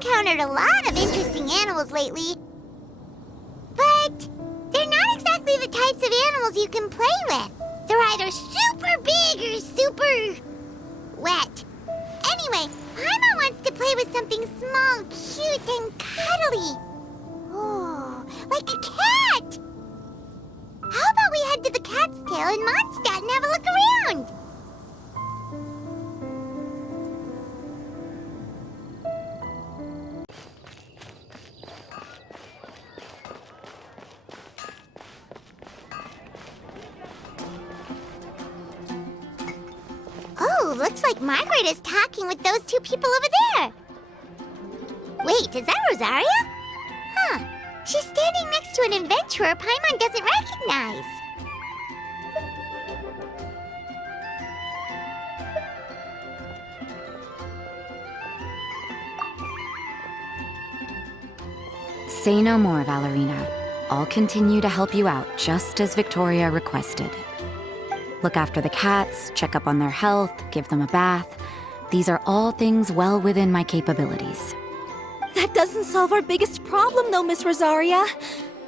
encountered a lot of interesting animals lately. But they're not exactly the types of animals you can play with. They're either super big or super wet. Anyway, Paimon wants to play with something small, cute, and cuddly. Oh, like a cat! How about we head to the Cat's Tail in Mondstadt and have a look around? Oh, looks like Margaret is talking with those two people over there. Wait, is that Rosaria? Huh. She's standing next to an adventurer Paimon doesn't recognize. Say no more, Valerina. I'll continue to help you out, just as Victoria requested. Look after the cats, check up on their health, give them a bath. These are all things well within my capabilities. That doesn't solve our biggest problem, though, Miss Rosaria.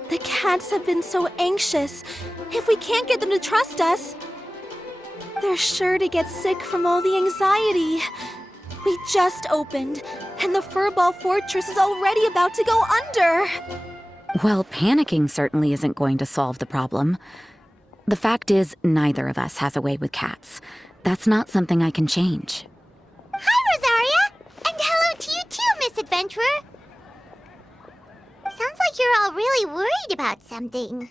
The cats have been so anxious. If we can't get them to trust us, they're sure to get sick from all the anxiety. We just opened, and the Furball Fortress is already about to go under. Well, panicking certainly isn't going to solve the problem. The fact is, neither of us has a way with cats. That's not something I can change. Hi, Rosaria! And hello to you too, Miss Adventurer! Sounds like you're all really worried about something.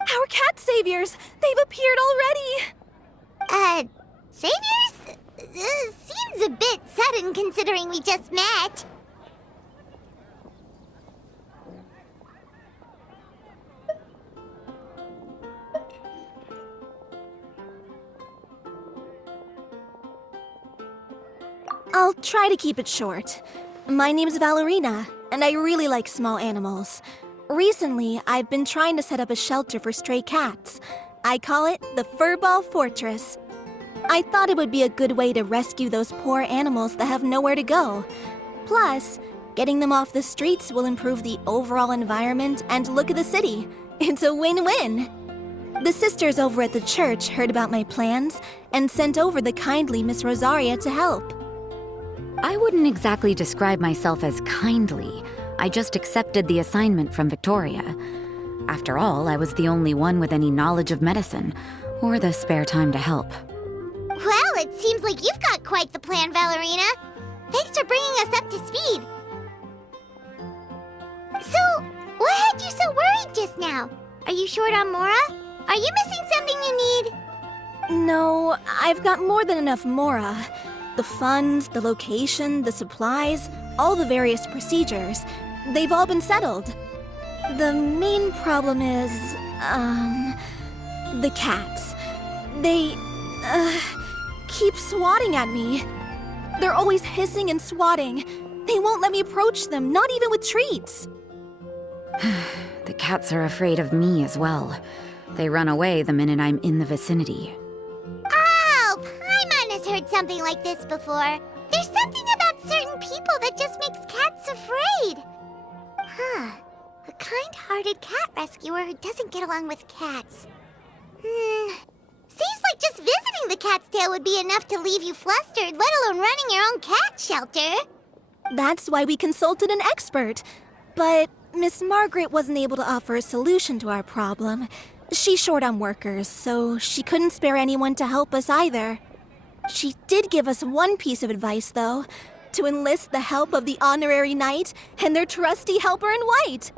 Our cat saviors! They've appeared already! Saviors? Seems a bit sudden considering we just met. I'll try to keep it short. My name's Valerina, and I really like small animals. Recently, I've been trying to set up a shelter for stray cats. I call it the Furball Fortress. I thought it would be a good way to rescue those poor animals that have nowhere to go. Plus, getting them off the streets will improve the overall environment and look of the city. It's a win-win. The sisters over at the church heard about my plans and sent over the kindly Miss Rosaria to help. I wouldn't exactly describe myself as kindly. I just accepted the assignment from Victoria. After all, I was the only one with any knowledge of medicine, or the spare time to help. Well, it seems like you've got quite the plan, Valerina. Thanks for bringing us up to speed. So, what had you so worried just now? Are you short on Mora? Are you missing something you need? No, I've got more than enough Mora. The funds, the location, the supplies, all the various procedures, they've all been settled. The main problem is, the cats. They, keep swatting at me. They're always hissing and swatting. They won't let me approach them, not even with treats. The cats are afraid of me as well. They run away the minute I'm in the vicinity. Oh, Paimon has heard something like this before. There's something about certain people that just makes cats afraid. Huh. A kind-hearted cat rescuer who doesn't get along with cats. Seems like just visiting the Cat's Tail would be enough to leave you flustered, let alone running your own cat shelter. That's why we consulted an expert. But Miss Margaret wasn't able to offer a solution to our problem. She's short on workers, so she couldn't spare anyone to help us either. She did give us one piece of advice, though, to enlist the help of the Honorary Knight and their trusty helper in white.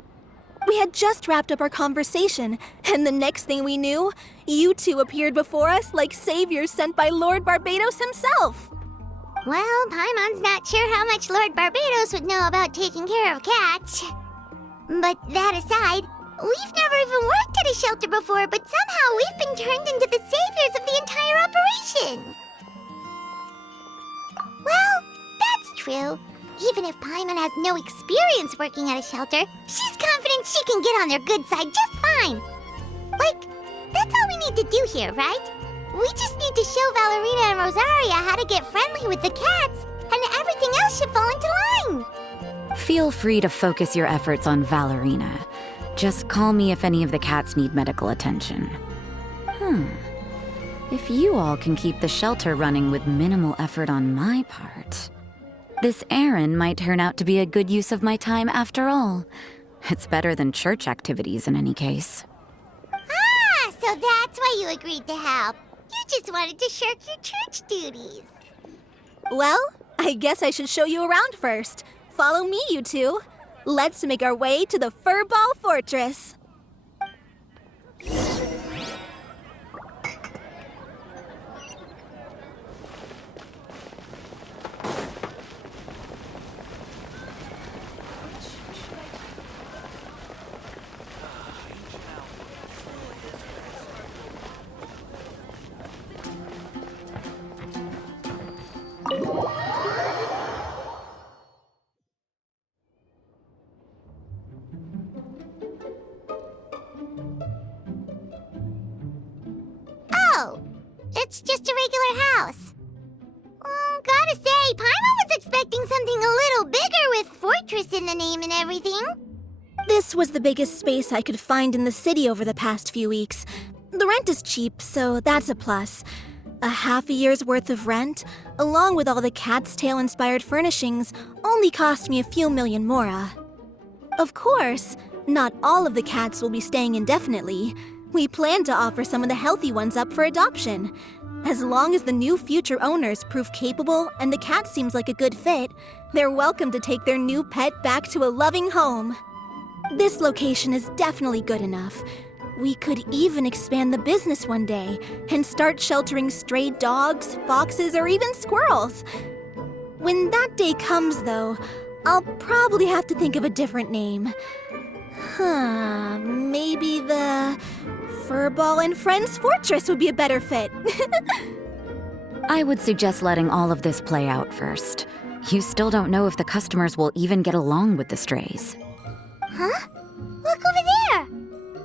We had just wrapped up our conversation, and the next thing we knew, you two appeared before us like saviors sent by Lord Barbados himself. Well, Paimon's not sure how much Lord Barbados would know about taking care of cats. But that aside, we've never even worked at a shelter before, but somehow we've been turned into the saviors of the entire operation. Well, that's true. Even if Paimon has no experience working at a shelter, she's confident she can get on their good side just fine. Like, that's all we need to do here, right? We just need to show Valerina and Rosaria how to get friendly with the cats, and everything else should fall into line. Feel free to focus your efforts on Valerina. Just call me if any of the cats need medical attention. If you all can keep the shelter running with minimal effort on my part, this errand might turn out to be a good use of my time after all. It's better than church activities in any case. Ah, so that's why you agreed to help. You just wanted to shirk your church duties. Well, I guess I should show you around first. Follow me, you two. Let's make our way to the Furball Fortress. Oh, it's just a regular house. Gotta say, Paimon was expecting something a little bigger with Fortress in the name and everything. This was the biggest space I could find in the city over the past few weeks. The rent is cheap, so that's a plus. A half a year's worth of rent, along with all the Cat's Tail-inspired furnishings, only cost me a few million mora. Of course, not all of the cats will be staying indefinitely. We plan to offer some of the healthy ones up for adoption. As long as the new future owners prove capable and the cat seems like a good fit, they're welcome to take their new pet back to a loving home. This location is definitely good enough. We could even expand the business one day and start sheltering stray dogs, foxes, or even squirrels. When that day comes, though, I'll probably have to think of a different name. Maybe the Furball and Friends Fortress would be a better fit. I would suggest letting all of this play out first. You still don't know if the customers will even get along with the strays. Huh? Look over there!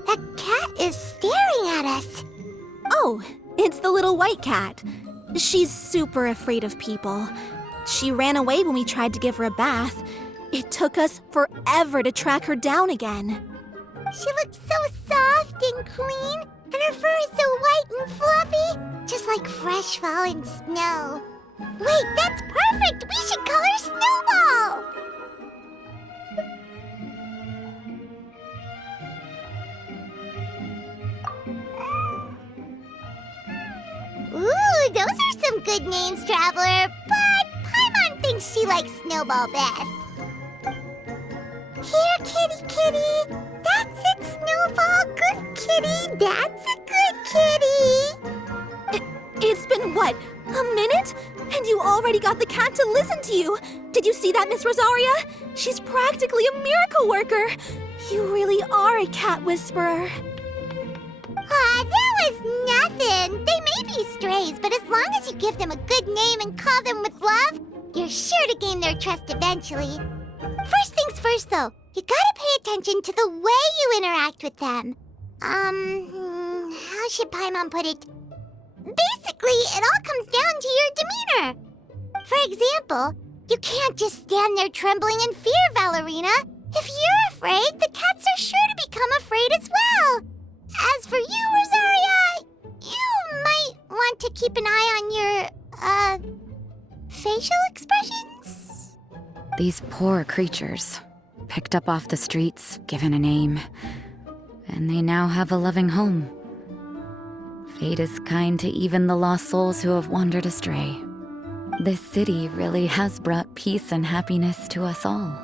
That cat is staring at us. Oh, it's the little white cat. She's super afraid of people. She ran away when we tried to give her a bath. It took us forever to track her down again. She looks so soft and clean, and her fur is so white and fluffy, just like fresh fallen snow. Wait, that's perfect! We should call her Snowball! Ooh, those are some good names, Traveler, but Paimon thinks she likes Snowball best. Here, kitty, kitty. That's it, Snowball. Good kitty. That's a good kitty. It's been, what, a minute? And you already got the cat to listen to you. Did you see that, Miss Rosaria? She's practically a miracle worker. You really are a cat whisperer. That was nothing. They may be strays, but as long as you give them a good name and call them with love, you're sure to gain their trust eventually. First things first, though, you gotta pay attention to the way you interact with them. How should Paimon put it? Basically, it all comes down to your demeanor. For example, you can't just stand there trembling in fear, Valerina. If you're afraid, the cats are sure to become afraid as well. As for you, Rosaria, you might want to keep an eye on your, facial expressions. These poor creatures, picked up off the streets, given a name, and they now have a loving home. Fate is kind to even the lost souls who have wandered astray. This city really has brought peace and happiness to us all.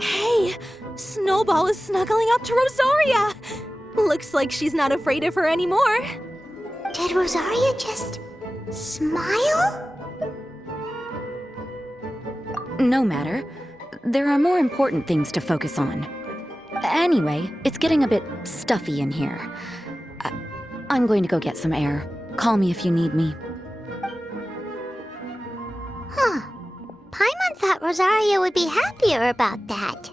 Hey, Snowball is snuggling up to Rosaria. Looks like she's not afraid of her anymore. Did Rosaria just smile? No matter. There are more important things to focus on. Anyway, it's getting a bit stuffy in here. I'm going to go get some air. Call me if you need me. Huh. Paimon thought Rosaria would be happier about that.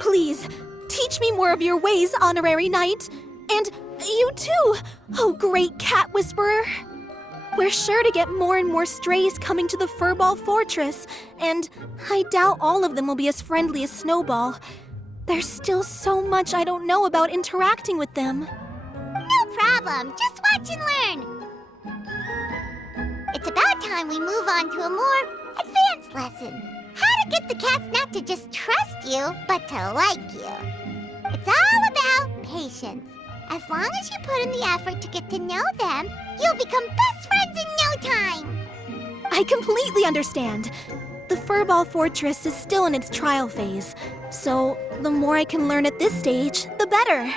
Please, teach me more of your ways, Honorary Knight. And You too! Oh, great cat whisperer! We're sure to get more and more strays coming to the Furball Fortress, and I doubt all of them will be as friendly as Snowball. There's still so much I don't know about interacting with them. No problem. Just watch and learn. It's about time we move on to a more advanced lesson. How to get the cats not to just trust you, but to like you. It's all about patience. As long as you put in the effort to get to know them, you'll become best friends in no time. I completely understand. The Furball Fortress is still in its trial phase, so the more I can learn at this stage, the better.